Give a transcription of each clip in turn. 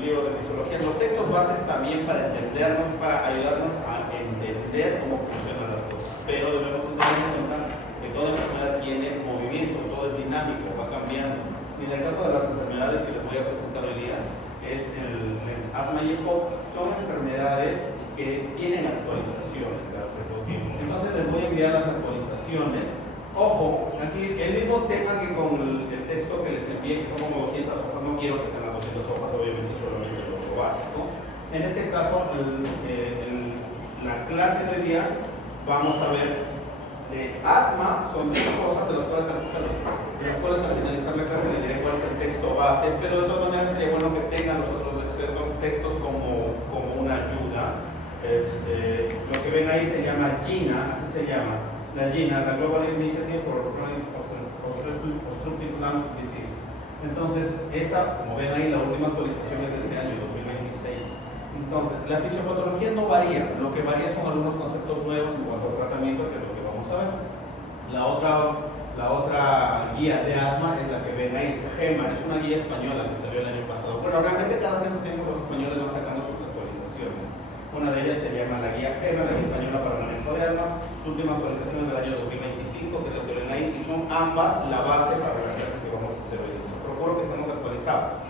libros de fisiología. Los textos bases también para entendernos, para ayudarnos a entender cómo funcionan las cosas. Pero debemos tener en cuenta que toda enfermedad tiene movimiento, todo es dinámico, va cambiando. Y en el caso de las enfermedades que les voy a presentar hoy día, es el asma y el EPOC, son enfermedades que tienen actualizaciones cada cierto tiempo. Entonces les voy a enviar las actualizaciones. Ojo, aquí el mismo tema que con el texto que les envié, que son como 200 hojas, no quiero que sean las 200 hojas, obviamente solamente lo básico. En este caso, la clase de hoy día, vamos a ver de asma, son 10 cosas de las cuales al finalizar la clase les diré cuál es el texto base, pero de todas maneras sería bueno que tengan los otros textos como una ayuda. Lo que ven ahí se llama GINA, así se llama. La GINA, la Global Initiative for Chronic Obstructive Lung Disease. Entonces, esa, como ven ahí, la última actualización es de este año, 2026. Entonces, la fisiopatología no varía, lo que varía son algunos conceptos nuevos en cuanto al tratamiento, que es lo que vamos a ver. La otra guía de asma es la que ven ahí, GEMA, es una guía española que salió el año pasado. Bueno, realmente cada cierto tiempo los españoles van sacando sus actualizaciones. Una de ellas se llama la guía GEMA, la guía española para el manejo de asma. Su última actualización es del año 2025, que es lo que ven ahí, y son ambas la base para la clase que vamos a hacer hoy. Procuro que estemos actualizados.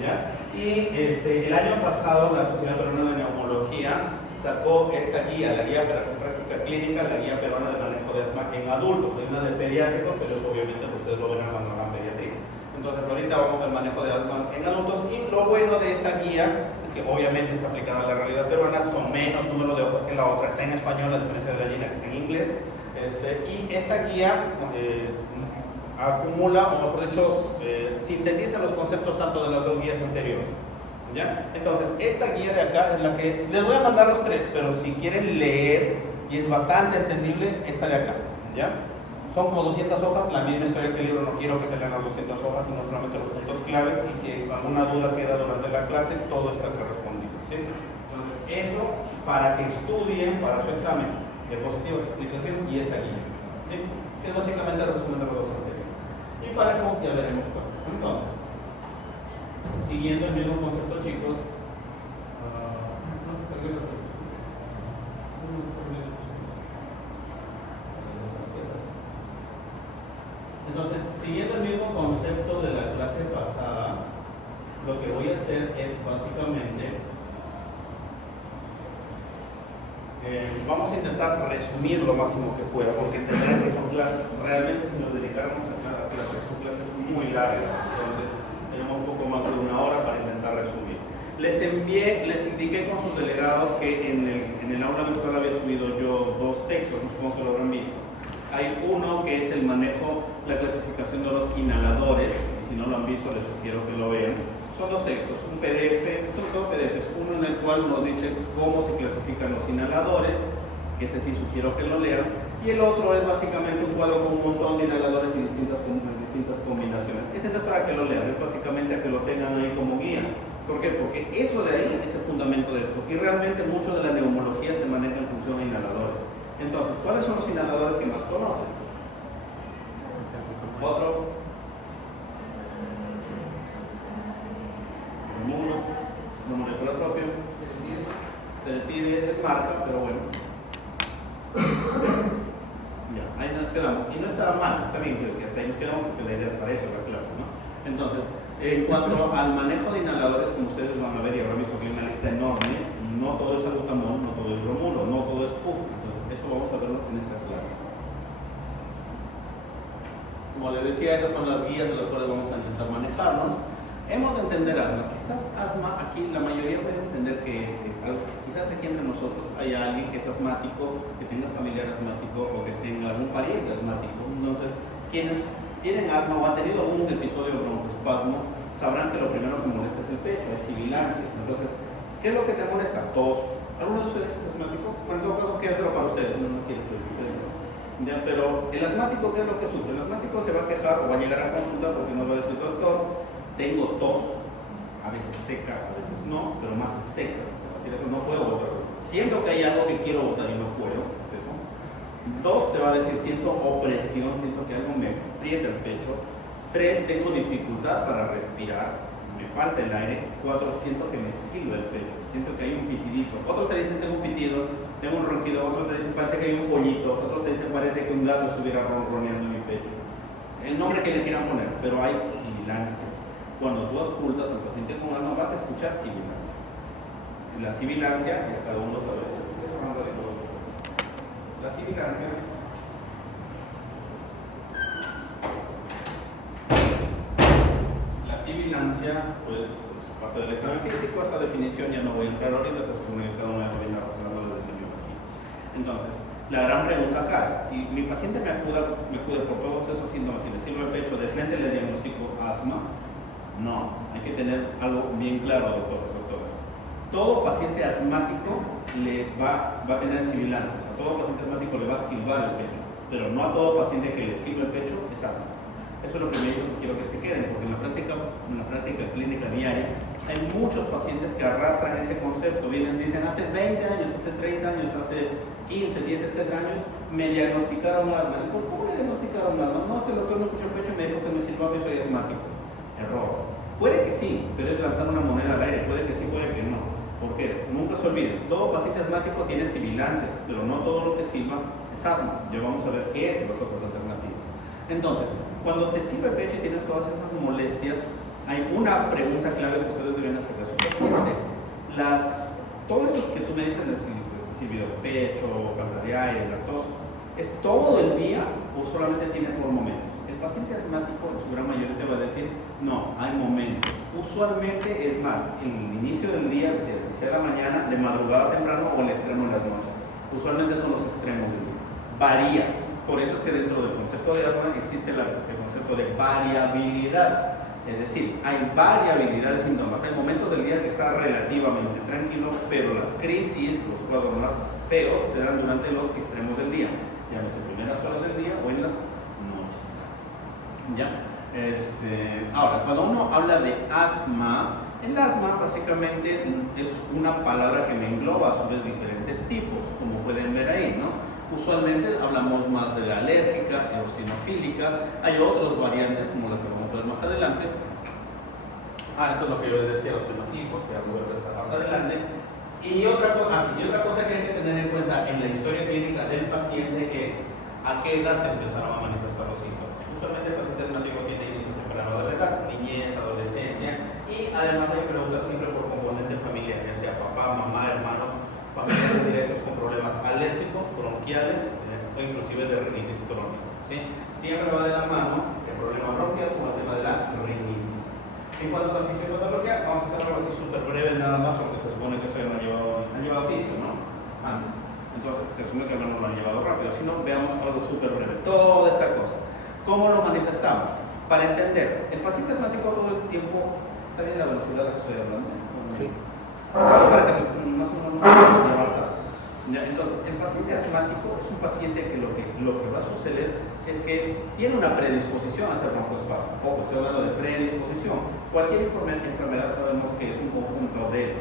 ¿Ya? Y el año pasado la Sociedad Peruana de Neumología sacó esta guía, la guía para práctica clínica, la guía peruana de manejo de asma en adultos. Hay una de pediátricos, pero eso obviamente ustedes lo verán cuando hagan pediatría. Entonces ahorita vamos al manejo de asma en adultos, y lo bueno de esta guía es que obviamente está aplicada a la realidad peruana, son menos número de hojas que la otra, está en español a diferencia de la GINA que está en inglés, y esta guía acumula, o mejor dicho, sintetiza los conceptos tanto de las dos guías anteriores. ¿Ya? Entonces, esta guía de acá es la que les voy a mandar los tres, pero si quieren leer, y es bastante entendible, esta de acá. ¿Ya? Son como 200 hojas, la misma historia que el libro, no quiero que se lean las 200 hojas, sino solamente los puntos claves, y si alguna duda queda durante la clase, todo está correspondido. ¿Sí? Entonces, eso para que estudien para su examen, diapositivas, explicación y esa guía. ¿Sí? Que es básicamente el resumen de los dos anteriores. Y para el post ya veremos cuál. Entonces, siguiendo el mismo concepto, chicos, entonces, siguiendo el mismo concepto de la clase pasada, lo que voy a hacer es básicamente, vamos a intentar resumir lo máximo que pueda, porque entenderán que son clases, realmente si nos dedicáramos a cada clase, son clases muy largas, entonces tenemos un poco más de una hora para intentar resumir. Les indiqué con sus delegados que en el aula virtual había subido yo dos textos, no supongo que lo habrán visto. Hay uno que es el manejo, la clasificación de los inhaladores, y si no lo han visto les sugiero que lo vean. Son dos textos, un PDF, son dos PDFs, uno en el cual nos dice cómo se clasifican los inhaladores, que ese sí sugiero que lo lean, y el otro es básicamente un cuadro con un montón de inhaladores y distintas combinaciones. Ese no es para que lo lean, es básicamente a que lo tengan ahí como guía. ¿Por qué? Porque eso de ahí es el fundamento de esto, y realmente mucho de la neumología se maneja en función de inhaladores. Entonces, ¿cuáles son los inhaladores que más conocen? Otro. El mundo, no molécula propio. Se le pide marca, pero bueno. Ya, ahí nos quedamos. Y no está mal, está bien, que hasta ahí nos quedamos porque la idea es para eso, la clase, ¿no? Entonces, en cuanto al manejo de inhaladores, como ustedes van a ver, y habrán visto que hay una lista enorme, no todo es salbutamol, no todo es bromulo, no todo es PUF. Entonces, eso vamos a verlo en esta clase. Como les decía, esas son las guías de las cuales vamos a intentar manejarnos. Hemos de entender asma. Quizás asma, aquí la mayoría puede entender que quizás aquí entre nosotros haya alguien que es asmático, que tenga familiar asmático o que tenga algún pariente asmático. Entonces, quienes tienen asma o han tenido algún episodio de broncoespasmo, sabrán que lo primero que molesta es el pecho, hay sibilancias. Entonces, ¿qué es lo que te molesta? Tos. ¿Alguno de ustedes es asmático? Bueno, en todo caso, quédaselo para ustedes, no quiero que ya, pero el asmático, ¿qué es lo que sufre? El asmático se va a quejar o va a llegar a consulta porque nos va a decir, doctor, tengo tos, a veces seca, a veces no, pero más es seca. Así que no puedo botar. Siento que hay algo que quiero botar y no puedo, es eso. Dos, te va a decir, siento opresión, siento que algo me aprieta el pecho. Tres, tengo dificultad para respirar. me falta el aire. 4, siento que me silba el pecho, siento que hay un pitidito. Otros te dicen tengo un pitido, tengo un ronquido, otros te dicen parece que hay un pollito, otros te dicen parece que un gato estuviera ronroneando en mi pecho. El nombre que le quieran poner, pero hay sibilancias. Cuando tú auscultas al paciente con asma vas a escuchar sibilancias. La sibilancia, ya cada uno sabe, la sibilancia pues es parte del examen físico. Esa definición ya no voy a entrar ahorita, se supone que cada uno viene arrastrando desde semiología. Entonces, la gran pregunta acá es, si mi paciente me acude por todos esos síntomas y le sirve el pecho, ¿de frente le diagnostico asma? No, hay que tener algo bien claro, doctores, doctoras. Todo paciente asmático va a tener sibilancias, a todo paciente asmático le va a silbar el pecho, pero no a todo paciente que le sirve el pecho es asma. Eso es lo primero que quiero que se queden, porque en la práctica clínica diaria hay muchos pacientes que arrastran ese concepto. Dicen, hace 20 años, hace 30 años, hace 15, 10, etcétera años, me diagnosticaron asma. ¿Cómo me diagnosticaron asma? No, es que el doctor me escuchó el pecho y me dijo que me silbaba y soy asmático. Error. Puede que sí, pero es lanzar una moneda al aire. Puede que sí, puede que no. ¿Por qué? Nunca se olviden, todo paciente asmático tiene sibilancias, pero no todo lo que silba es asma. Ya vamos a ver qué es los otros alternativos. Entonces, cuando te sirve el pecho y tienes todas esas molestias, hay una pregunta clave que ustedes deben hacer a su paciente. Todo eso que tú me dices, silbido de pecho, falta de aire, la tos, ¿es todo el día o solamente tiene por momentos? El paciente asmático en su gran mayoría te va a decir, no, hay momentos. Usualmente es más, en el inicio del día, es decir, de la mañana, de madrugada temprano o el extremo en las noches. Usualmente son los extremos del día. Varía. Por eso es que dentro del concepto de asma existe el concepto de variabilidad. Es decir, hay variabilidad de síntomas. Hay momentos del día que está relativamente tranquilo, pero las crisis, los cuadros más feos, se dan durante los extremos del día. Llámese primeras horas del día o en las noches. ¿Ya? Ahora, cuando uno habla de asma, el asma básicamente es una palabra que me engloba a su vez diferentes tipos, como pueden ver ahí, ¿no? Usualmente hablamos más de la alérgica, eosinofílica, hay otros variantes como la que vamos a ver más adelante. Esto es lo que yo les decía, los fenotipos, que voy a ver más adelante. Y otra cosa que hay que tener en cuenta en la historia clínica del paciente es a qué edad empezaron a manifestar los síntomas. Usualmente el paciente asmático tiene inicios tempranos de la edad, niñez, adolescencia, y además hay preguntas siempre por componente familiar, ya sea papá, mamá, hermanos, familiares directos con problemas alérgicos, bronquiales o inclusive de rinitis crónica. ¿Sí? Siempre va de la mano el problema bronquial con el tema de la rinitis. En cuanto a la fisiopatología, vamos a hacer algo así súper breve nada más, porque se supone que eso ya han llevado fisio, ¿no? Antes. Entonces se asume que no lo han llevado rápido, sino veamos algo súper breve. Toda esa cosa. ¿Cómo lo manifestamos? Para entender, el paciente asmático todo el tiempo, ¿está bien la velocidad de la que estoy hablando? Sí. Para que más o menos avanzar. Entonces, el paciente asmático es un paciente que lo que va a suceder es que tiene una predisposición a hacer broncoespasmo. Ojo, estoy hablando de predisposición. Cualquier enfermedad sabemos que es un conjunto de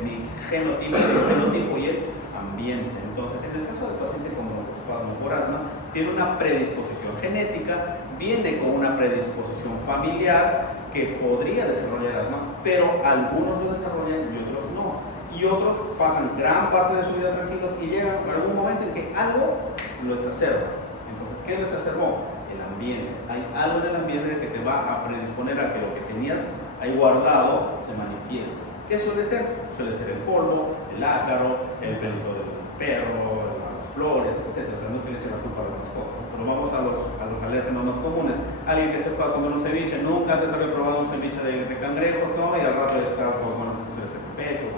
genotipo, el fenotipo y el ambiente. Entonces, en el caso del paciente con broncoespasmo por asma, tiene una predisposición genética, viene con una predisposición familiar que podría desarrollar asma, pero algunos lo desarrollan y otros no. Y otros pasan gran parte de su vida tranquilos y llegan a algún momento en que algo lo exacerba. Entonces, ¿qué lo exacerbó? El ambiente. Hay algo en el ambiente que te va a predisponer a que lo que tenías ahí guardado se manifieste. ¿Qué suele ser? Suele ser el polvo, el ácaro, el pelito del perro, las flores, etc. O sea, no es que le echen la culpa de las cosas. Pero vamos a los alérgenos más comunes. Alguien que se fue a comer un ceviche, nunca antes había probado un ceviche de cangrejos, ¿no? Y al rato está con el pecho,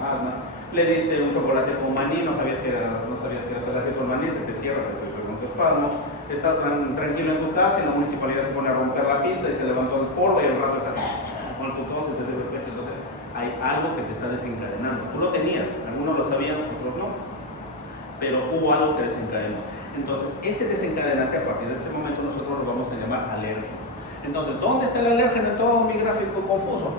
asma. Le diste un chocolate con maní, no sabías que eras alérgico al maní, se te cierra, te produce broncoespasmo. Estás tranquilo en tu casa y la municipalidad se pone a romper la pista y se levantó el polvo y al rato está con el puto, se te sirve el pecho. Entonces hay algo que te está desencadenando. Tú lo tenías, algunos lo sabían, otros no, pero hubo algo que desencadenó. Entonces ese desencadenante a partir de este momento nosotros lo vamos a llamar alérgeno. Entonces, ¿dónde está el alérgeno en todo mi gráfico confuso?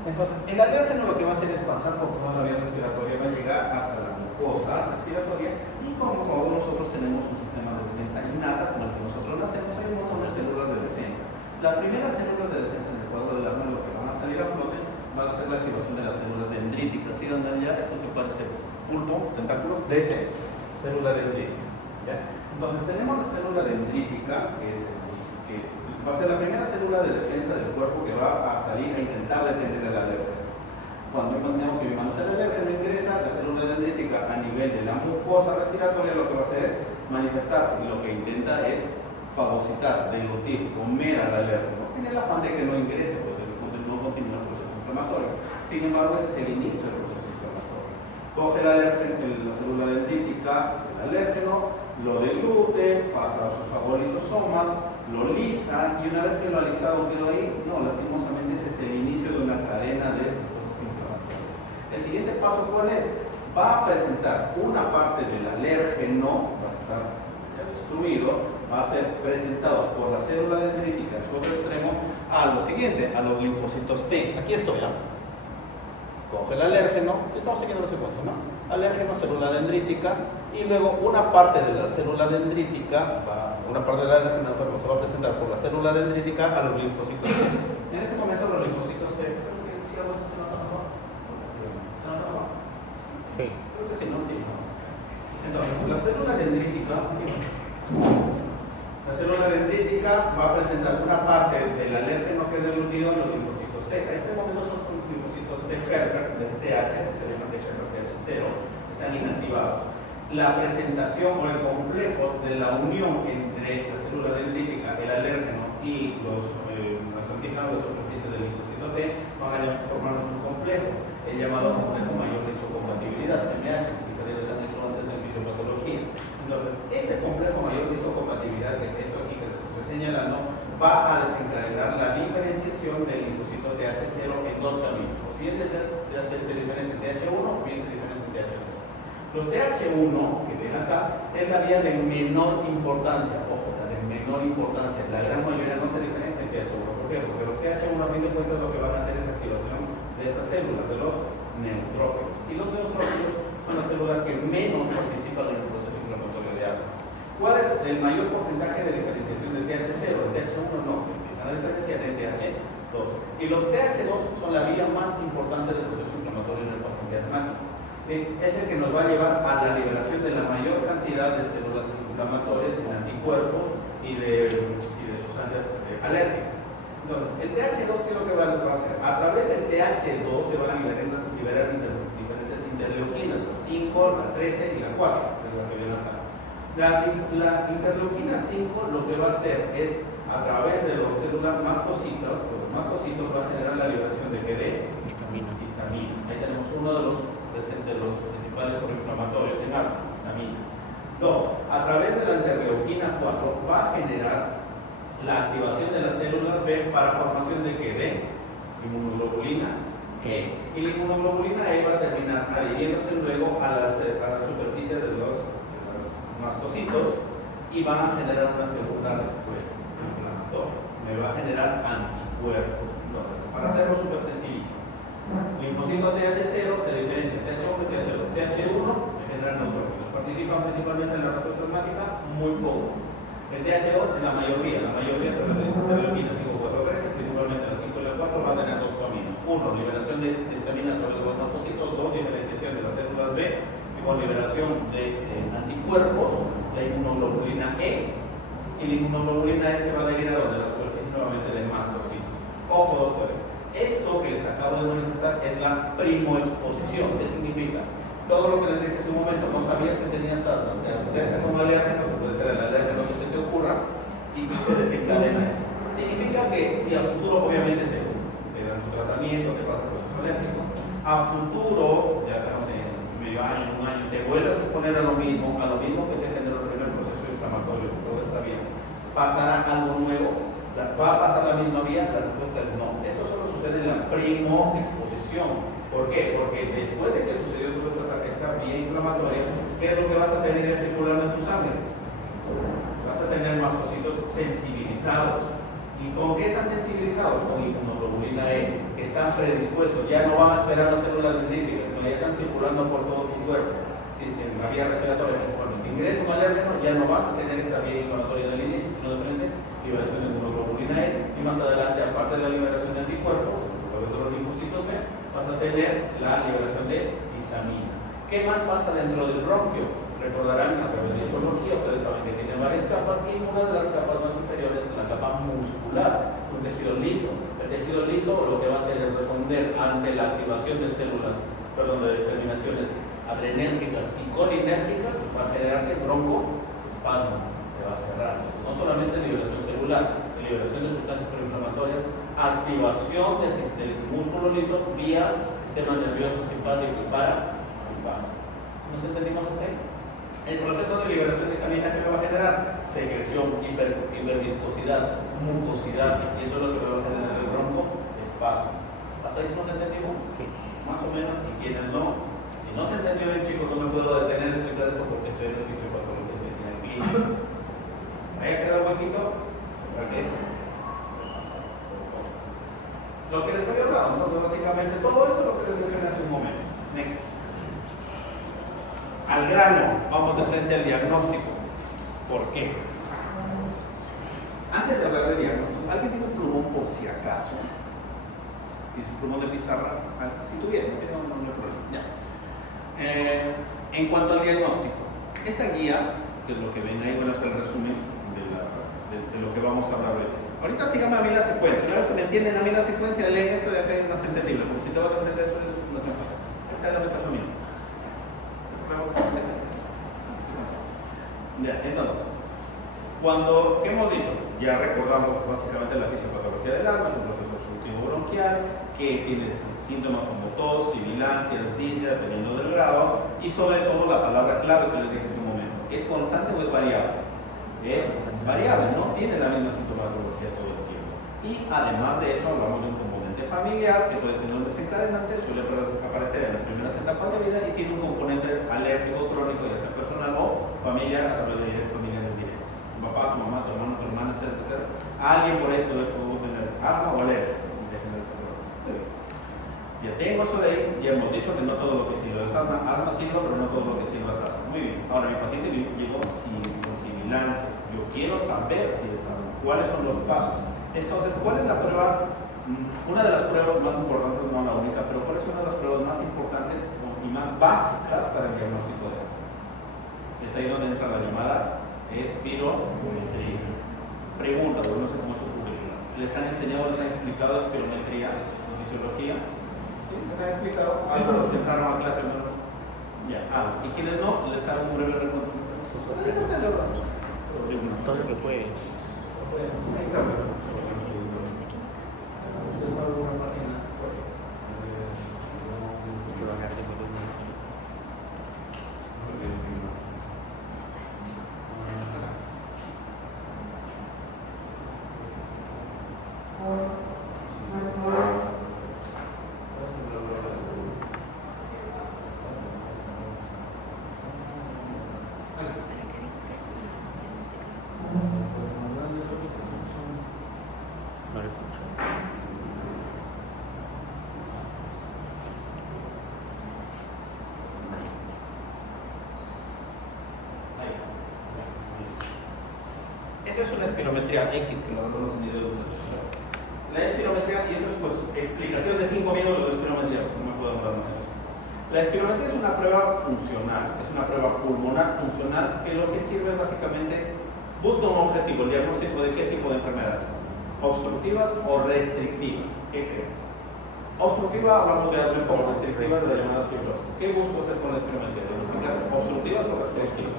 Entonces, el alérgeno lo que va a hacer es pasar por toda la vía respiratoria, va a llegar hasta la mucosa respiratoria y como nosotros tenemos un sistema de defensa innata con el que nosotros nacemos, hay un montón de células de defensa. Las primeras células de defensa en el cuadro del asma lo que van a salir a flote, va a ser la activación de las células dendríticas. ¿Sí, Daniel? Ya esto que parece pulpo, tentáculo, de ese, célula dendrítica. ¿Ya? Entonces tenemos la célula dendrítica, que va a ser la primera célula de defensa del cuerpo que va a salir a intentar detener el alérgeno. Cuando imaginemos que vivamos el alérgeno ingresa, la célula dendrítica a nivel de la mucosa respiratoria lo que va a hacer es manifestarse y lo que intenta es fagocitar, deglutir, comer al alérgeno. Tiene el afán de que no ingrese, pues no continúa el proceso inflamatorio. Sin embargo, ese es el inicio del proceso inflamatorio. Coge el alérgeno, la célula dendrítica, el alérgeno, lo deglute, pasa a sus fagolisosomas, lo lisa, y una vez que lo ha lisado quedó ahí, no, lastimosamente ese es el inicio de una cadena de procesos inflamatorios. El siguiente paso, ¿cuál es? Va a presentar una parte del alérgeno, va a estar ya destruido, va a ser presentado por la célula dendrítica en su otro extremo a lo siguiente, a los linfocitos T. Aquí estoy, ¿ya? Coge el alérgeno, si estamos siguiendo la secuencia, ¿no? Alérgeno, célula dendrítica, y luego una parte de la célula dendrítica, una parte del alérgeno se va a presentar por la célula dendrítica a los linfocitos T. En ese momento los linfocitos T, creo que si hago esto se nota mejor. ¿Se nota mejor? Sí. Creo que sí, ¿no? Sí. Entonces, la célula dendrítica, va a presentar una parte del alérgeno que es deglutido en los linfocitos T. A este momento son los linfocitos T Helper, de TH, se llaman T Helper TH0, que están inactivados. La presentación o el complejo de la unión entre la célula dendrítica, el alérgeno y los antígenos de superficie del linfocito T van a formarnos un complejo, el llamado complejo mayor de isocompatibilidad, CMH, que se les han hecho antes en fisiopatología. Entonces, ese complejo mayor de isocompatibilidad, que es esto aquí que les estoy señalando, va a desencadenar la diferenciación del linfocito TH0 en dos caminos. O si bien se diferencia en TH1 o bien se diferencia en TH2. Los TH1, que ven acá, es la vía de menor importancia. Ojo, la de menor importancia. La gran mayoría no se diferencia en TH1. ¿Por qué? Porque los TH1, a fin de cuentas, lo que van a hacer es activación de estas células, de los neutrófilos. Y los neutrófilos son las células que menos participan en el proceso inflamatorio de algo. ¿Cuál es el mayor porcentaje de diferenciación del TH0? El TH1 no, se empiezan a diferenciar en TH2. Y los TH2 son la vía más importante del proceso inflamatorio en el paciente asmático. ¿Sí? Es el que nos va a llevar a la liberación de la mayor cantidad de células inflamatorias, de anticuerpos y de sustancias alérgicas. Entonces, el TH2, ¿qué es lo que va a hacer? A través del TH2 se van a liberar diferentes interleuquinas, la 5, la 13 y la 4, que es la que ven acá. La interleuquina 5 lo que va a hacer es, a través de las células mastocitos, va a generar la liberación de ¿qué? De histamina. Ahí tenemos uno de los principales proinflamatorios en algo, histamina. 2. A través de la interleuquina 4 va a generar la activación de las células B para formación de ¿qué? De inmunoglobulina E. Y la inmunoglobulina E va a terminar adhiriéndose luego a la superficie de los mastocitos y van a generar una segunda respuesta inflamatoria. Me va a generar anticuerpos. Para hacerlo súper sencillo. Linfocito TH0 se diferencia TH1 y TH2. TH1 genera neutrófilos. Participan principalmente en la respuesta asmática, muy poco. El TH2 es la mayoría de interleuquinas 5, 4, 13, principalmente la 5 y la 4 va a tener dos caminos. Uno, liberación de histamina a través de los mastocitos. Dos, diferenciación de las células B y con liberación de anticuerpos, la inmunoglobulina E. Y la inmunoglobulina E se va a adherir a donde la superficie nuevamente de mastocitos. Ojo, doctores. Esto que les acabo de manifestar es la primoexposición. ¿Qué significa? Todo lo que les dije hace un momento, no sabías que tenías algo, te acercas a un alérgeno, que puede ser el alérgeno que se te ocurra, y se desencadena esto. Significa que si a futuro, obviamente, te dan tu tratamiento, te pasa el proceso alérgico, a futuro, ya no sé, medio año, un año, te vuelves a exponer a lo mismo que te generó el primer proceso inflamatorio, todo está bien. ¿Pasará algo nuevo? ¿Va a pasar la misma vía? La respuesta es no. Esto solo sucede en la primoexposición. ¿Por qué? Porque después de que sucedió toda esa vía inflamatoria, ¿qué es lo que vas a tener circulando en tu sangre? Vas a tener mastocitos sensibilizados. ¿Y con qué están sensibilizados? Con inmunoglobulina E, que están predispuestos. Ya no van a esperar las células dendríticas, sino ya están circulando por todo tu cuerpo. Si en la vía respiratoria, cuando te ingresa un alérgeno, ya no vas a tener esta vía inflamatoria del inicio, sino de frente, liberación de inmunoglobulina E, y más adelante, aparte de la liberación de anticuerpos, vas a tener la liberación de histamina. ¿Qué más pasa dentro del bronquio? Recordarán a través de histología, ustedes saben que tiene varias capas y una de las capas más superiores es la capa muscular, un tejido liso. El tejido liso lo que va a hacer es responder ante la activación de células, de determinaciones adrenérgicas y colinérgicas, va a generar que el bronco espasmo, se va a cerrar. Entonces, no solamente liberación celular, liberación de sustancias proinflamatorias, activación del músculo liso vía sistema nervioso simpático y parasimpático. ¿Nos entendimos hasta ahí? El proceso de liberación de histamina que me va a generar secreción, hiperviscosidad, mucosidad, y eso es lo que me va a generar el bronco, espasmo. ¿Hasta ahí nos entendimos? Sí. Más o menos, y quienes no. Si no se entendió bien, chicos, no me puedo detener a explicar esto porque estoy en el fisiopatología de medicina clínica. ¿Ahí queda un poquito? ¿Para qué? Lo que les había hablado, ¿no? Básicamente todo esto es lo que les mencioné hace un momento. Next. Al grano, vamos de frente al diagnóstico. ¿Por qué? Antes de hablar de diagnóstico, ¿alguien tiene un plumón por si acaso? ¿Y su plumón de pizarra? Si tuviese, si no, no hay problema. Ya. En cuanto al diagnóstico, esta guía, que es lo que ven ahí, bueno, es el resumen de lo que vamos a hablar hoy. Ahorita síganme a mí la secuencia. Una vez que me entienden a mí la secuencia, leen esto de acá y es más entendible. Porque si te vas a aprender eso, es una trampa. Acá dame caso mío. Ya, entonces, ¿qué hemos dicho? Ya recordamos básicamente la fisiopatología del asma, es un proceso obstructivo bronquial que tiene síntomas como tos, sibilancias, disnea, dependiendo del grado, y sobre todo la palabra clave que les dije hace un momento, ¿es constante o es variable? Es variable, no tiene la misma sintomatología todo el tiempo. Y además de eso hablamos de un componente familiar que puede tener un desencadenante, suele aparecer en las primeras etapas de vida y tiene un componente alérgico crónico, ya sea personal o familiar a través de familiares directos. Tu papá, tu mamá, tu hermano, tu hermana, etcétera. Alguien por ahí puede tener asma o alergia. Ya tengo eso de ahí, ya hemos dicho que no todo lo que sirve es asma sirve, pero no todo lo que sirve es asma. Muy bien, ahora mi paciente llegó con sibilancias. Yo quiero saber si es asma, cuáles son los pasos. Entonces, ¿cuál es la prueba? Una de las pruebas más importantes, no la única, pero ¿cuál es una de las pruebas más importantes y más básicas para el diagnóstico de asma? Es ahí donde entra la llamada espirometría. Pregunta, porque no sé cómo se publica. ¿Les han enseñado, les han explicado espirometría en fisiología? ¿Sí? ¿Les han explicado? ¿Algo los entraron a clase? ¿No? Ya, algo. ¿Y quienes no? Les hago un breve recuento. Todo lo que puede. Ahí está. No lo escucho. Esta es una espirometría X que lo hablamos en video. La espirometría, y esto es pues explicación de 5 minutos de espirometría, porque no me puedo hablar más en esto. La espirometría es una prueba funcional, es una prueba pulmonar funcional que lo que sirve básicamente busca un objetivo, el diagnóstico de qué tipo de enfermedades, obstructivas o restrictivas. ¿Qué creen? Obstructiva, hablamos de asma, como restrictiva de la llamada fibrosis. ¿Qué busco hacer con la espirometría? ¿Diagnosticar obstructivas o restrictivas?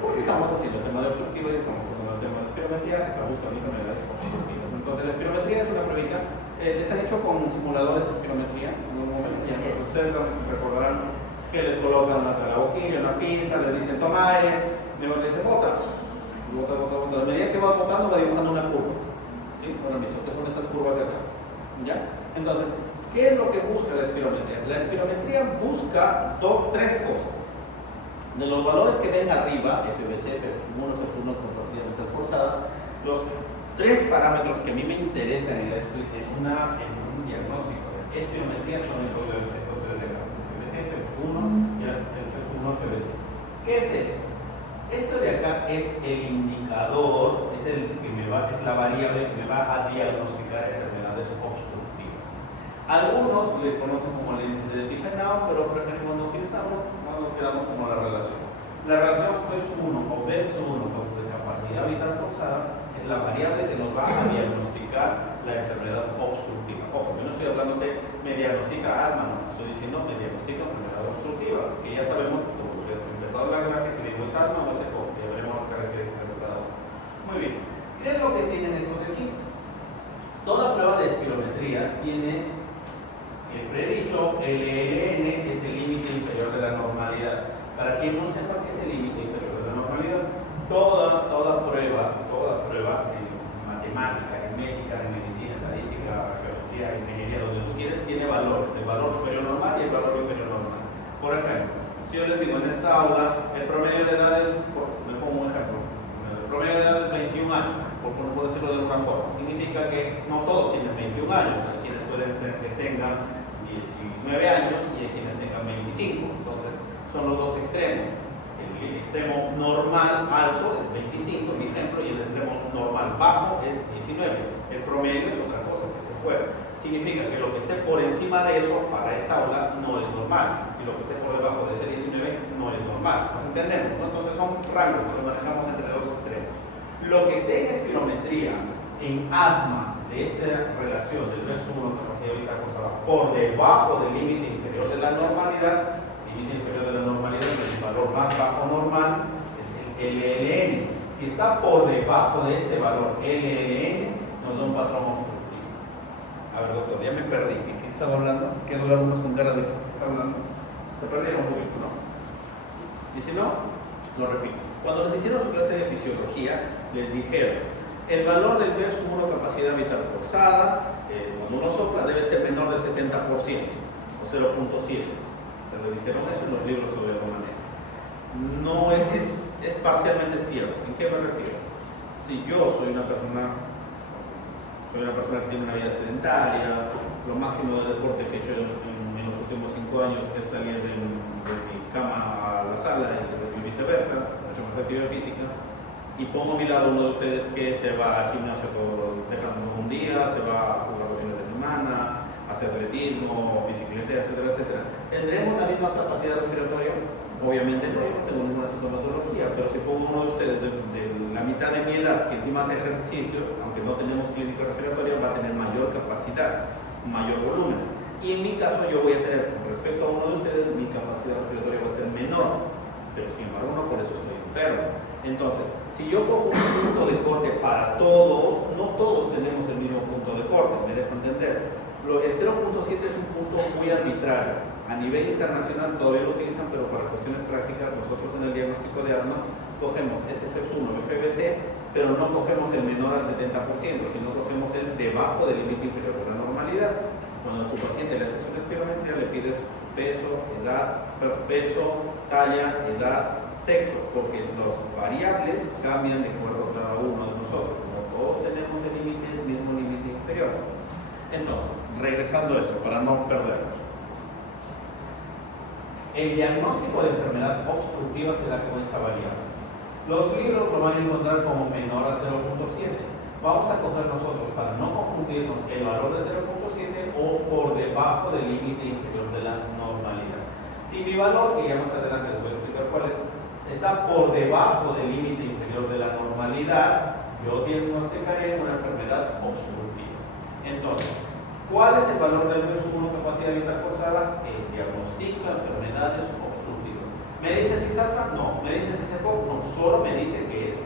Porque estamos haciendo el tema de obstructiva y estamos haciendo el tema de espirometría, está buscando enfermedades obstructivas. Entonces, la espirometría es una pruebita. Les han hecho con simuladores de espirometría en un momento. Ustedes recordarán que les colocan la boquilla, una pinza, les dicen toma aire, luego les dicen bota. A medida que va botando va dibujando una curva. ¿Sí? Bueno, visto que son estas curvas de acá. ¿Ya? Entonces, ¿qué es lo que busca la espirometría? La espirometría busca tres cosas. De los valores que ven arriba, FBC, FF1, FF1 con velocidad mental forzada, los tres parámetros que a mí me interesan en un diagnóstico de espirometría son estos tres de acá, FBC, FF1 y el FF1 FBC. ¿Qué es esto? Esto de acá es el indicador, es la variable que me va a diagnosticar enfermedades obstructivas. Algunos le conocen como el índice de Tiefenau, pero preferimos no utilizarlo, no nos quedamos como la relación. La relación FES1 o BEF1 de capacidad vital forzada es la variable que nos va a diagnosticar la enfermedad obstructiva. Ojo, yo no estoy hablando de me diagnostica asma, no, estoy diciendo me diagnostica enfermedad obstructiva, que ya sabemos, como empezado la clase, que digo es asma o es ECO, ya veremos las características de cada uno. Muy bien, ¿qué es lo que tienen estos de aquí? Toda prueba de espirometría tiene el predicho LLN, es el límite inferior de la normalidad. Para quien no sepa qué es el límite inferior de la normalidad, toda prueba en matemática, en médica, en medicina, estadística, geometría, ingeniería, donde tú quieres, tiene valores, el valor superior normal y el valor inferior normal. Por ejemplo, si yo les digo en esta aula, el promedio de edad es, me pongo un ejemplo, el promedio de edad es 21 años, por no puedo decirlo de alguna forma, significa que no todos tienen 21 años, hay quienes pueden que tengan 19 años y hay quienes tengan 25, entonces son los dos extremos. El extremo normal alto es 25, mi ejemplo, y el extremo normal bajo es 19. El promedio es otra cosa que se puede. Significa que lo que esté por encima de eso para esta aula no es normal, y lo que esté por debajo de ese 19 no es normal. ¿Nos entendemos? ¿No? Entonces son rangos que manejamos entre dos extremos. Lo que esté en espirometría, en asma, de esta relación del BEF1 capacidad vital forzada por debajo del límite inferior de la normalidad, límite inferior de la normalidad, el valor más bajo normal es el LLN. Si está por debajo de este valor LLN, nos da un patrón obstructivo. A ver, doctor, ya me perdí. ¿Qué estaba hablando? Quedo algunos con cara de que estaba hablando. Se perdieron un poquito, ¿no? Y si no, lo repito. Cuando les hicieron su clase de fisiología, les dijeron el valor del BEF1 capacidad vital forzada, cuando uno sopla, debe ser menor del 70% o 0.7. Se lo dijeron eso en los libros que lo manejan. No es parcialmente cierto. ¿En qué me refiero? Si yo soy una persona que tiene una vida sedentaria, lo máximo de deporte que he hecho en los últimos 5 años es salir de mi cama a la sala y viceversa, he hecho más actividad física, y pongo a mi lado uno de ustedes que se va al gimnasio dejando un día, se va a jugar los fines de semana, hacer atletismo, bicicleta, etcétera, etcétera. ¿Tendremos la misma capacidad respiratoria? Obviamente no, yo no tengo ninguna sintomatología, pero si pongo uno de ustedes de la mitad de mi edad que encima hace ejercicio, aunque no tenemos clínica respiratoria, va a tener mayor capacidad, mayor volumen. Y en mi caso yo voy a tener, con respecto a uno de ustedes, mi capacidad respiratoria va a ser menor, pero sin embargo no por eso estoy enfermo. Entonces, si yo cojo un punto de corte para todos, no todos tenemos el mismo punto de corte, me dejo entender. El 0.7 es un punto muy arbitrario. A nivel internacional todavía lo utilizan, pero para cuestiones prácticas, nosotros en el diagnóstico de asma cogemos SFX1, FBC, pero no cogemos el menor al 70%, sino cogemos el debajo del límite inferior de la normalidad. Cuando a tu paciente le haces una espirometría, le pides peso, talla, edad, sexo, porque las variables cambian de acuerdo a cada uno de nosotros. Como todos tenemos el mismo límite inferior. Entonces, regresando a esto, para no perdernos. El diagnóstico de enfermedad obstructiva se da con esta variable. Los libros lo van a encontrar como menor a 0.7. Vamos a coger nosotros, para no confundirnos, el valor de 0.7 o por debajo del límite inferior de la normalidad. Si mi valor, que ya más adelante les voy a explicar cuál es, está por debajo del límite inferior de la normalidad, yo diagnosticaré una enfermedad obstructiva. Entonces, ¿cuál es el valor del BEF1 capacidad vital forzada? Diagnostica enfermedades obstructivas. ¿Me dice si es asma? No. ¿Me dice si es ECO? No. Solo me dice que es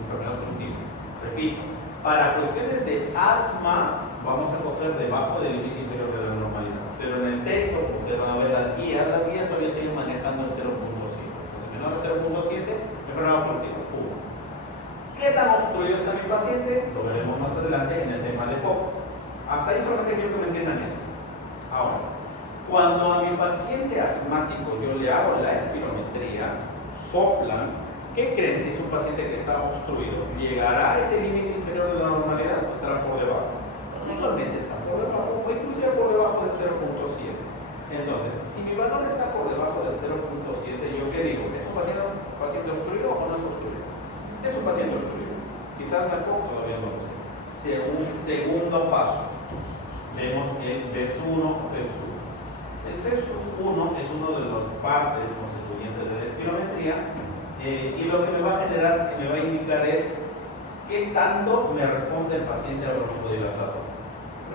enfermedad obstructiva. Repito, para cuestiones de asma, vamos a coger debajo del límite inferior de la normalidad. Pero en el texto, ustedes van a ver las guías todavía siguen manejando el 0.7. Entonces, menor a 0.7, enfermedad obstructiva. ¿Qué tan obstruido está mi paciente? Lo veremos más adelante en el tema de POC. Hasta ahí solamente quiero que me entiendan esto. Ahora, cuando a mi paciente asmático yo le hago la espirometría, soplan, ¿qué creen si es un paciente que está obstruido? ¿Llegará a ese límite inferior de la normalidad o estará por debajo? Usualmente está por debajo, o inclusive por debajo del 0.7. Entonces, si mi valor está por debajo del 0.7, ¿yo qué digo? ¿Es un paciente obstruido o no es obstruido? Es un paciente obstruido. Si salga el foco, todavía no lo sé. Segundo paso. vemos el VEPS 1 o FEPS 1. El FEPS 1 es uno de las partes constituyentes de la espirometría y lo que me va a generar, me va a indicar es qué tanto me responde el paciente al broncodilatador.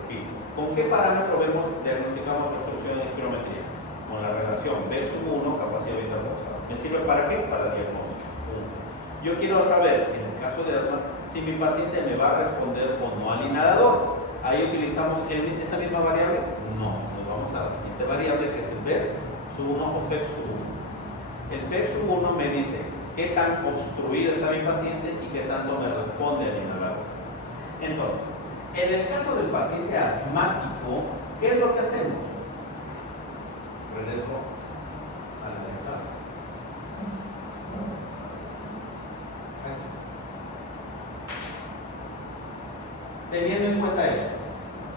Repito, ¿con qué parámetro diagnosticamos obstrucción de espirometría? Con la relación VEPS 1, capacidad vital forzada. ¿Me sirve para qué? Para diagnóstico. Yo quiero saber, en el caso de asma, si mi paciente me va a responder o no al inhalador. Ahí utilizamos esa misma variable. No, nos vamos a la siguiente variable que es el VEPS 1 o FEPS 1. El FEPS 1 me dice qué tan obstruido está mi paciente y qué tanto me responde al inhalador. Entonces, en el caso del paciente asmático, ¿qué es lo que hacemos? Regreso a la ventana. Teniendo en cuenta eso,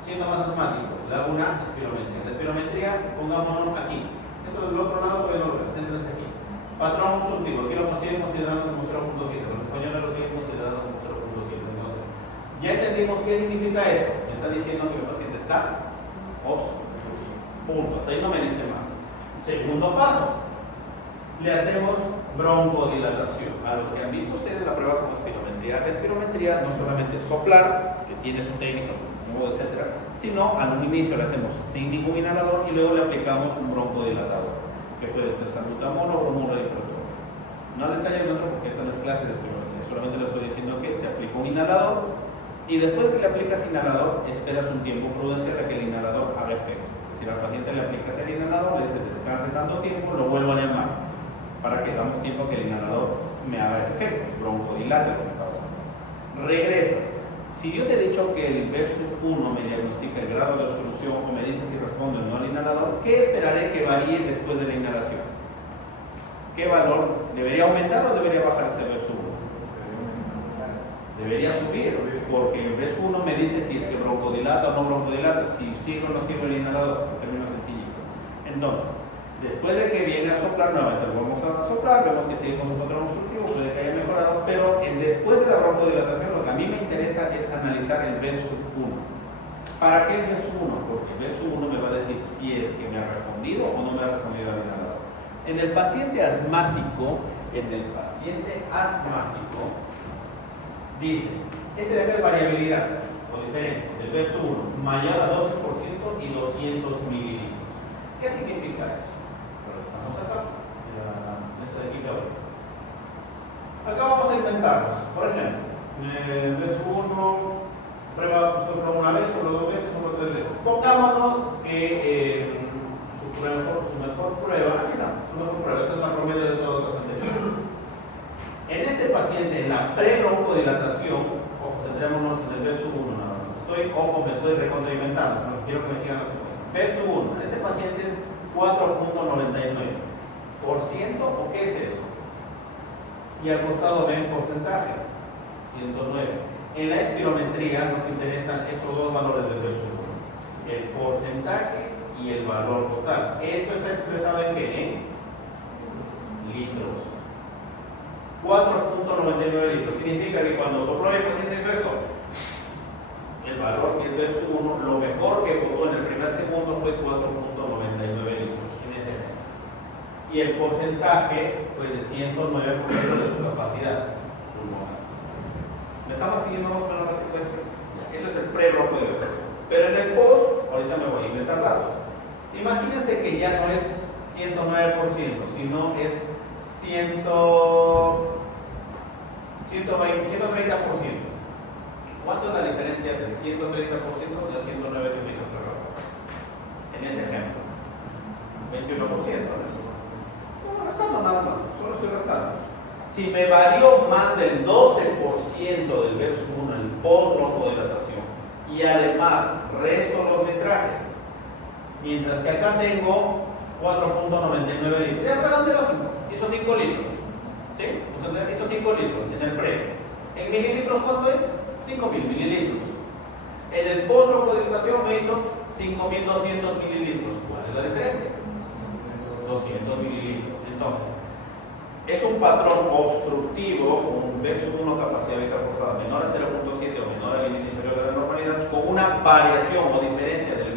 siendo más asmático, le hago una espirometría. La espirometría, pongámonos aquí. Esto del otro lado todavía no lo ven, céntrense aquí. Patrón obstructivo, aquí lo siguen considerando como 0.7, los españoles lo siguen considerando como 0.7. Entonces, ya entendimos qué significa esto. Me está diciendo que mi paciente está obstructivo. Punto. Hasta ahí no me dice más. Segundo paso, le hacemos broncodilatación. A los que han visto ustedes la prueba con espirometría, la espirometría no solamente es soplar, que tiene su técnica, su modo, etcétera, sino al inicio le hacemos sin ningún inhalador y luego le aplicamos un broncodilatador, que puede ser salbutamol o bromuro de ibuprofeno. No detalle en otro porque esta no es clase de espirometría, solamente le estoy diciendo que se aplica un inhalador y después que le aplicas inhalador, esperas un tiempo prudencial a que el inhalador haga efecto. Es decir, al paciente le aplicas el inhalador, le dices descanse tanto tiempo, lo vuelvo a llamar para que damos tiempo a que el inhalador me haga ese efecto, broncodilate lo que está pasando. Regresas. Si yo te he dicho que el VEPS 1 me diagnostica el grado de obstrucción o me dice si responde o no al inhalador, ¿qué esperaré que varíe después de la inhalación? ¿Qué valor? ¿Debería aumentar o debería bajar ese VEPS 1? Debería subir, porque el VEPS 1 me dice si es que broncodilata o no broncodilata, si sirve o no sirve el inhalador, en términos sencillitos. Entonces, después de que viene a soplar, nuevamente lo vamos a soplar, vemos que sigue con su patrón obstructivo, puede que haya mejorado, pero después de la broncodilatación lo que a mí me interesa es analizar el VEPS 1. ¿Para qué el VEPS 1? Porque el VEPS 1 me va a decir si es que me ha respondido o no me ha respondido al inhalador. En el paciente asmático, dice, este de acá es variabilidad o diferencia del VEPS 1 mayor a 12% y 200 mililitros. ¿Qué significa eso? Regresamos acá, esto de aquí que ahora. Acá vamos a inventarnos. Por ejemplo, VEPS 1, prueba solo una vez, solo dos veces, solo tres veces. Pongámonos que su mejor prueba, aquí está, su mejor prueba, esta es la promedio de todos los anteriores. En este paciente, en la pre-broncodilatación, ojo, centrémonos en el VEPS 1 nada más. Me estoy recontrainventando, no quiero que me sigan las cosas. VEPS 1, en este paciente es 4.99%, ¿o qué es eso? Y al costado ven porcentaje, 109. En la espirometría nos interesan estos dos valores del VEPS 1, el porcentaje y el valor total. Esto está expresado en ¿qué? En litros. 4.99 litros. Significa que cuando sopló el paciente hizo esto, el valor que es VEPS 1, lo mejor que botó en el primer segundo fue 4.99 litros en ese caso. Y el porcentaje fue de 109% de su capacidad pulmonar. ¿Me estamos siguiendo más o menos la secuencia? Eso es el pre-broncodilatación. Pero en el post, ahorita me voy a inventar datos. Imagínense que ya no es 109%, sino es 130%. ¿Cuánto es la diferencia del 130% y el 109% que me hizo cerrar? En ese ejemplo, 21%. No, restando nada más, solo estoy restando. Si me varió más del 12% del VEPS 1 en post-broncodilatación y además resto los metrajes, mientras que acá tengo 4.99 litros. Ya redondeo 5, hizo 5 litros. ¿Sí? Hizo 5 litros en el pre. ¿En mililitros cuánto es? 5.000 mililitros. En el post-broncodilatación me hizo 5.200 mililitros. ¿Cuál es la diferencia? 200 mililitros. Entonces, es un patrón obstructivo con un VEPS 1 capacidad vital forzada menor a 0.7 o menor al límite inferior de la normalidad, con una variación o diferencia del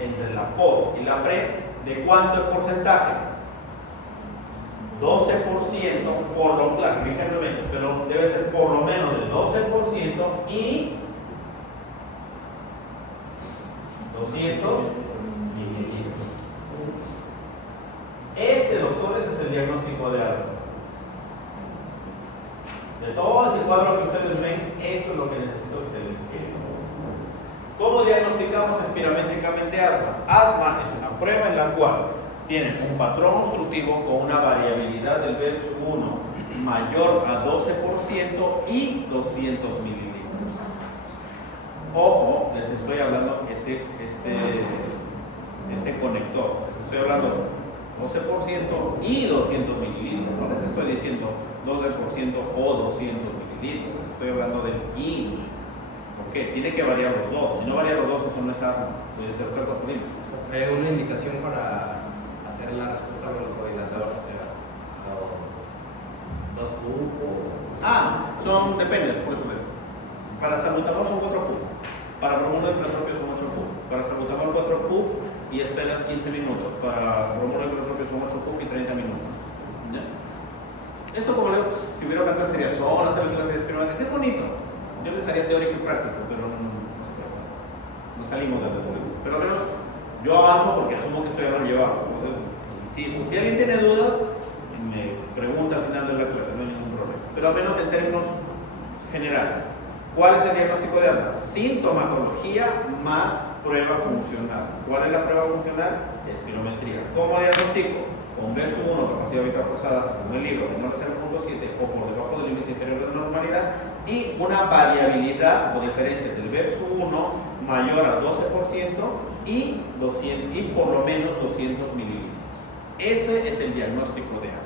entre la post y la pre, ¿de cuánto el porcentaje? 12% por lo claro, ejemplemente, pero debe ser por lo menos del 12% y 200 mililitros. Este, doctores, es el diagnóstico de asma. De todo ese cuadro que ustedes ven, esto es lo que necesito que se les quede. ¿Cómo diagnosticamos espirométricamente asma? Asma es una prueba en la cual tienes un patrón obstructivo con una variabilidad del VERS1 mayor a 12% y 200 mililitros. Ojo, les estoy hablando este conector. Les estoy hablando 12% y 200 mililitros. No les estoy diciendo 12% o 200 mililitros. Les estoy hablando del y. ¿Por qué? Tiene que variar los dos. Si no varía los dos, eso no es asma. Puede ser otra cosa. ¿Hay una indicación para hacer la respuesta broncodilatadora? ¿2 puff? Depende, por eso veo. Para salbutamol son 4 puff. Para bromuro de plenotropio son 8 puff. Para salbutamol 4 puff y esperas 15 minutos. Para bromuro de plenotropio son 8 puff y 30 minutos. ¿Ya? Esto, como leo, si hubiera una clase de sol, hacer una clase de experimental, que es bonito. Yo les haría teórico y práctico, pero no salimos de teórico. Pero al menos yo avanzo porque asumo que estoy a lo llevado. Si alguien tiene dudas, me pregunta al final de la clase, no hay ningún problema. Pero al menos en términos generales, ¿cuál es el diagnóstico de asma? Sintomatología más prueba funcional. ¿Cuál es la prueba funcional? Espirometría. ¿Cómo diagnostico? Con VERS1, capacidad vital forzada, según el libro, menor de 0.7 o por debajo del límite inferior de la normalidad, y una variabilidad o diferencia del VERS1 mayor a 12% y por lo menos 200 mililitros. Ese es el diagnóstico de asma.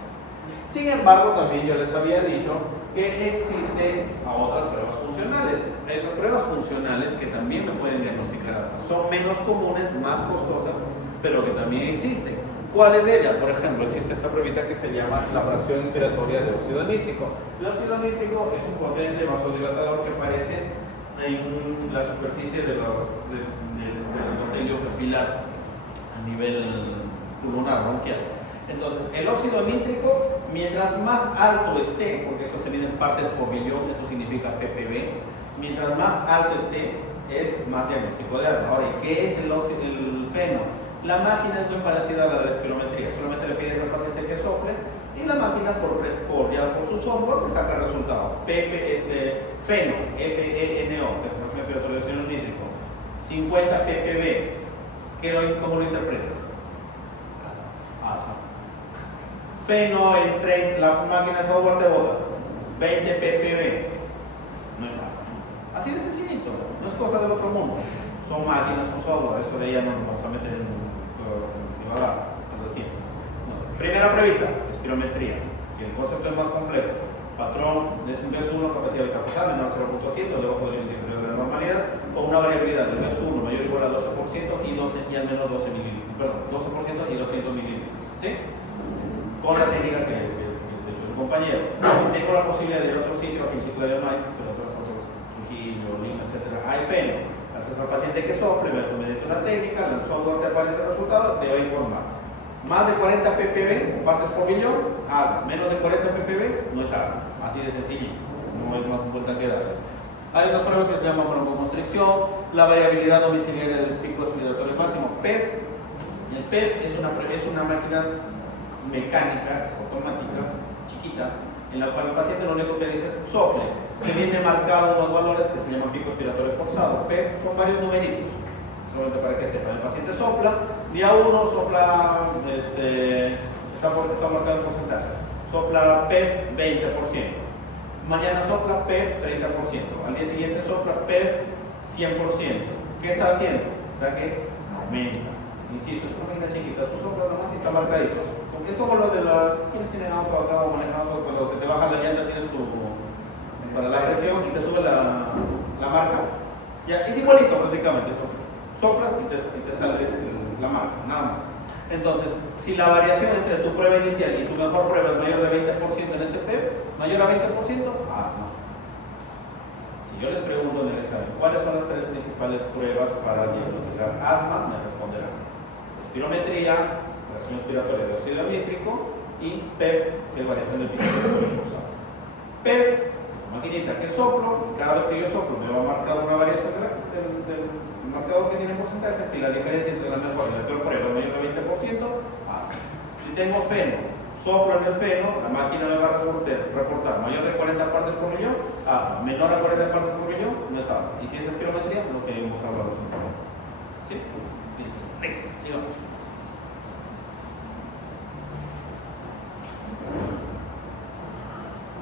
Sin embargo, también yo les había dicho que existen otras pruebas funcionales. Hay otras pruebas funcionales que también me pueden diagnosticar asma. Son menos comunes, más costosas, pero que también existen. ¿Cuál es de ellas? Por ejemplo, existe esta pruebita que se llama la fracción inspiratoria de óxido nítrico. El óxido nítrico es un potente vasodilatador que aparece en la superficie del endotelio capilar a nivel pulmonar, bronquial. Entonces, el óxido nítrico, mientras más alto esté, porque eso se mide en partes por billón, eso significa ppb, mientras más alto esté, es más diagnóstico de asma. Ahora, ¿qué es el feno? La máquina es muy parecida a la de la espirometría, solamente le pides al paciente que sople y la máquina por su software te saca el resultado. Feno, FENO, fracción expiratoria de óxido nítrico, 50 ppb. ¿Cómo lo interpretas? Asma. Feno en 30, la máquina de software te bota 20 ppb, no es asma. Así de sencillito, no es cosa del otro mundo. Son máquinas con software, eso de ella no nos vamos a meter en tiempo. Primera pruebita, espirometría, que el concepto es más complejo. Patrón de VERS1, capacidad vital forzada menor a 0.7 o debajo del límite inferior de la normalidad, con una variabilidad del VERS1 mayor o igual a 12% y al menos 12 mililitros, perdón, 12% y 200 mililitros. ¿Sí? Con la técnica que el compañero. Tengo la posibilidad de ir a otro sitio, aquí en Chico de Maíz, pero otros Trujillo, Lima, etc. Hay feno. Haces al paciente que sople, mediante una técnica, el software te aparece el resultado, te va a informar. Más de 40 ppb, partes por millón, asma. Menos de 40 ppb, no es asma. Así de sencillo, no es más vuelta que darle. Hay unas pruebas que se llaman broncoconstricción, la variabilidad domiciliaria del pico expiratorio máximo, PEP. El PEP es una máquina mecánica, es automática, chiquita, en la cual el paciente lo único que dice es sople, que viene marcado unos valores que se llaman pico expiratorio forzado. P son varios numeritos, solamente para que sepan. El paciente sopla, día 1 sopla, está marcado el porcentaje, sopla P 20%, mañana sopla P 30%, al día siguiente sopla P 100%. ¿Qué está haciendo? Está que aumenta. Insisto, es una máquina chiquita, tú soplas nomás y está marcadito. Porque es como lo de ¿quiénes tienen auto acá o manejan auto? Cuando se te baja la llanta tienes para la presión y te sube la marca. Ya, es igualito prácticamente. Soplas y te sale la marca, nada más. Entonces, si la variación entre tu prueba inicial y tu mejor prueba es mayor de 20% en ese PEP, mayor a 20%, asma. Si yo les pregunto en el examen, ¿cuáles son las 3 principales pruebas para diagnosticar asma? Me responderán espirometría, presión expiratoria de óxido nítrico, y PEP, que es variación del pico forzado. PEP, maquinita que soplo, cada vez que yo soplo me va a marcar una variación del marcador que tiene porcentaje. Si la diferencia entre la mejor y la peor prueba es mayor del 20%, si tengo feno, soplo en el feno, la máquina me va a reportar mayor de 40 partes por millón, menor a 40 partes por millón, no es algo. Y si es espirometría, lo que hemos hablado. ¿Sí? Listo. Next, sigamos.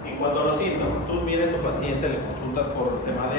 En cuanto a los síntomas, tú vienes tu paciente, le consultas por el tema de